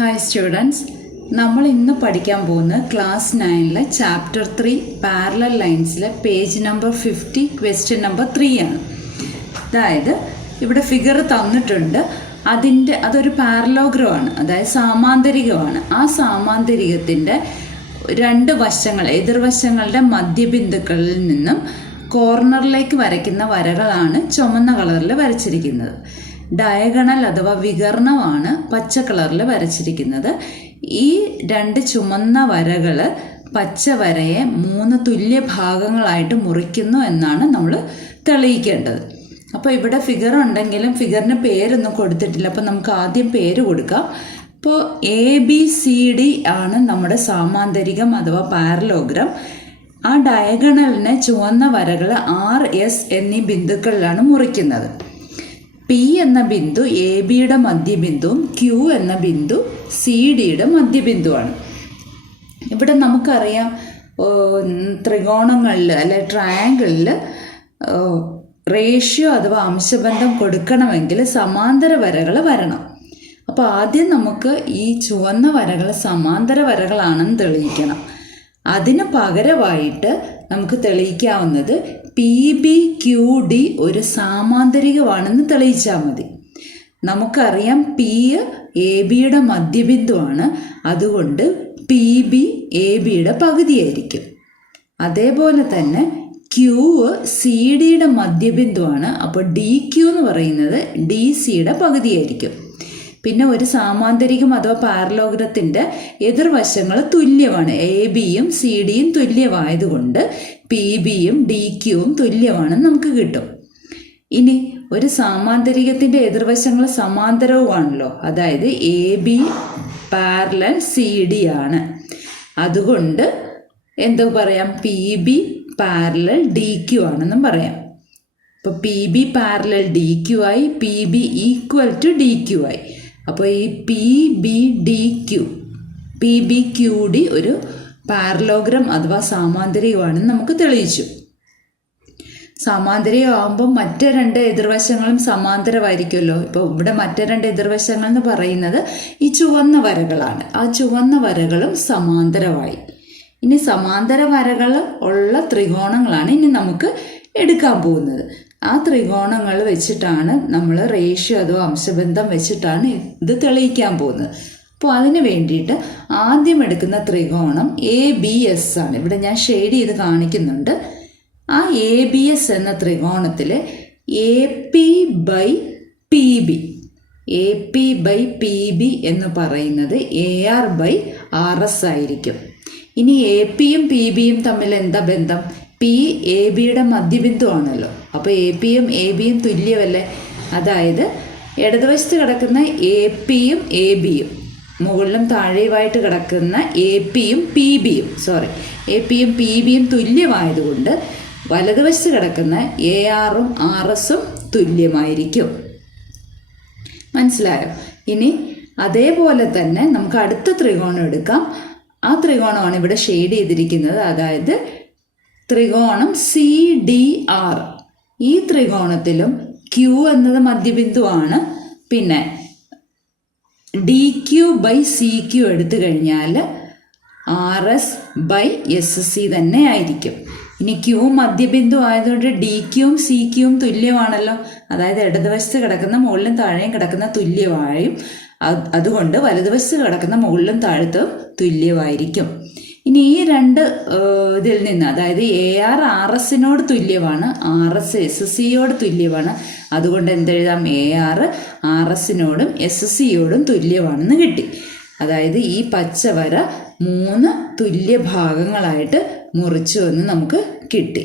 Hi students, നമ്മൾ ഇന്ന് പഠിക്കാൻ പോകുന്നത് ക്ലാസ് 9 ചാപ്റ്റർ 3 പാരലൽ ലൈൻസിലെ പേജ് നമ്പർ 50 ക്വസ്റ്റ്യൻ നമ്പർ 3 ആണ്. അതായത് ഇവിടെ ഫിഗർ തന്നിട്ടുണ്ട്, അതൊരു പാരലോഗ്രാമാണ്, അതായത് സാമാന്തരികമാണ്. ആ സാമാന്തരികത്തിൻ്റെ രണ്ട് വശങ്ങൾ, എതിർവശങ്ങളുടെ മധ്യബിന്ദുക്കളിൽ നിന്നും കോർണറിലേക്ക് വരയ്ക്കുന്ന വരകളാണ് ചുമന്ന കളറിൽ വരച്ചിരിക്കുന്നത്. ഡയഗണൽ അഥവാ വികർണമാണ് പച്ച കളറിൽ വരച്ചിരിക്കുന്നത്. ഈ രണ്ട് ചുമന്ന വരകൾ പച്ച വരയെ 3 തുല്യ ഭാഗങ്ങളായിട്ട് മുറിക്കുന്നു എന്നാണ് നമ്മൾ തെളിയിക്കേണ്ടത്. അപ്പോൾ ഇവിടെ ഫിഗർ ഉണ്ടെങ്കിലും ഫിഗറിന് പേരൊന്നും കൊടുത്തിട്ടില്ല. അപ്പോൾ നമുക്ക് ആദ്യം പേര് കൊടുക്കാം. ഇപ്പോൾ ABCD ആണ് നമ്മുടെ സാമാന്തരികം അഥവാ പാരലോഗ്രാം. ആ ഡയഗണലിനെ ചുവന്ന വരകൾ RS എന്നീ ബിന്ദുക്കളിലാണ് മുറിക്കുന്നത്. P എന്ന ബിന്ദു ABയുടെ മധ്യബിന്ദുവും Q എന്ന ബിന്ദു CDയുടെ മധ്യബിന്ദുവാണ്. ഇവിടെ നമുക്കറിയാം, ത്രികോണങ്ങളിൽ അല്ലെ ട്രയാങ്കിളിൽ റേഷ്യോ അഥവാ അംശബന്ധം കൊടുക്കണമെങ്കിൽ സമാന്തര വരകൾ വരണം. അപ്പോൾ ആദ്യം നമുക്ക് ഈ ചുവന്ന വരകൾ സമാന്തര വരകളാണെന്ന് തെളിയിക്കണം. അതിന് പകരമായിട്ട് നമുക്ക് തെളിയിക്കാവുന്നത് PBQD ഒരു സാമാന്തരികമാണെന്ന് തെളിയിച്ചാൽ മതി. നമുക്കറിയാം P ABയുടെ മധ്യബിന്ദുവാണ്, അതുകൊണ്ട് PB ABയുടെ പകുതിയായിരിക്കും. അതേപോലെ തന്നെ Q CDയുടെ മധ്യബിന്ദുവാണ്, അപ്പോൾ DQ എന്ന് പറയുന്നത് DCയുടെ പകുതിയായിരിക്കും. പിന്നെ ഒരു സാമാന്തരികം അഥവാ പാരലോഗ്രത്തിൻ്റെ എതിർവശങ്ങൾ തുല്യമാണ്. ABയും CDയും തുല്യമായതുകൊണ്ട് PBയും DQവും തുല്യമാണെന്ന് നമുക്ക് കിട്ടും. ഇനി ഒരു സാമാന്തരികത്തിൻ്റെ എതിർവശങ്ങൾ സമാന്തരവുമാണല്ലോ, അതായത് AB പാരലൽ CD ആണ്. അതുകൊണ്ട് എന്താ പറയാം, PB പാരലൽ DQ ആണെന്നും പറയാം. ഇപ്പോൾ PB പാരലൽ DQ ആയി, PB ഈക്വൽ ടു DQ ആയി. അപ്പോൾ ഈ PBQD ഒരു പാരലോഗ്രാം അഥവാ സാമാന്തരികമാണെന്ന് നമുക്ക് തെളിയിച്ചു. സാമാന്തരികമാകുമ്പോൾ മറ്റ് രണ്ട് എതിർവശങ്ങളും സമാന്തരമായിരിക്കുമല്ലോ. ഇപ്പോൾ ഇവിടെ മറ്റ് രണ്ട് എതിർവശങ്ങൾ എന്ന് പറയുന്നത് ഈ ചുവന്ന വരകളാണ്. ആ ചുവന്ന വരകളും സമാന്തരമായി. ഇനി സമാന്തര വരകൾ ഉള്ള ത്രികോണങ്ങളാണ് ഇനി നമുക്ക് എടുക്കാൻ പോകുന്നത്. ആ ത്രികോണങ്ങൾ വെച്ചിട്ടാണ് നമ്മൾ റേഷ്യോ അഥവാ അംശബന്ധം വെച്ചിട്ടാണ് ഇത് തെളിയിക്കാൻ പോകുന്നത്. അപ്പോൾ അതിന് വേണ്ടിയിട്ട് ആദ്യം എടുക്കുന്ന ത്രികോണം ABS ആണ്. ഇവിടെ ഞാൻ ഷെയ്ഡ് ചെയ്ത് കാണിക്കുന്നുണ്ട്. ആ ABS എന്ന ത്രികോണത്തിൽ AP/PB എന്ന് പറയുന്നത് AR/RS ആയിരിക്കും. ഇനി APയും PBയും തമ്മിൽ എന്താ ബന്ധം? P ABയുടെ മധ്യബിന്ദു ആണല്ലോ, അപ്പോൾ APയും ABയും തുല്യമല്ലേ. അതായത് ഇടതുവശത്ത് കിടക്കുന്ന APയും ABയും മുകളിലും താഴെയുമായിട്ട് കിടക്കുന്ന APയും PBയും തുല്യമായതുകൊണ്ട് വലതുവശത്ത് കിടക്കുന്ന ARഉം RSഉം തുല്യമായിരിക്കും. മനസ്സിലായോ? ഇനി അതേപോലെ തന്നെ നമുക്ക് അടുത്ത ത്രികോണം എടുക്കാം. ആ ത്രികോണമാണ് ഇവിടെ ഷെയ്ഡ് ചെയ്തിരിക്കുന്നത്, അതായത് ത്രികോണം CDR. ഈ ത്രികോണത്തിലും Q എന്നത് മധ്യബിന്ദുവാണ്. പിന്നെ DQ/CQ എടുത്തു കഴിഞ്ഞാൽ RS/SC തന്നെ ആയിരിക്കും. ഇനി Q മധ്യബിന്ദു ആയതുകൊണ്ട് DQയും CQയും തുല്യമാണല്ലോ, അതായത് ഇടതുവശത്ത് കിടക്കുന്ന മുകളിലും താഴെയും കിടക്കുന്ന തുല്യമായും, അതുകൊണ്ട് വലതുവശത്ത് കിടക്കുന്ന മുകളിലും താഴത്തും തുല്യമായിരിക്കും. ഇനി ഈ രണ്ട് ഇതിൽ നിന്ന്, അതായത് AR RSനോട് തുല്യമാണ്, RS SCയോട് തുല്യമാണ്, അതുകൊണ്ട് എന്തെഴുതാം, AR RSനോടും SCയോടും തുല്യമാണെന്ന് കിട്ടി. അതായത് ഈ പച്ചവര 3 തുല്യ ഭാഗങ്ങളായിട്ട് മുറിച്ചു എന്ന് നമുക്ക് കിട്ടി.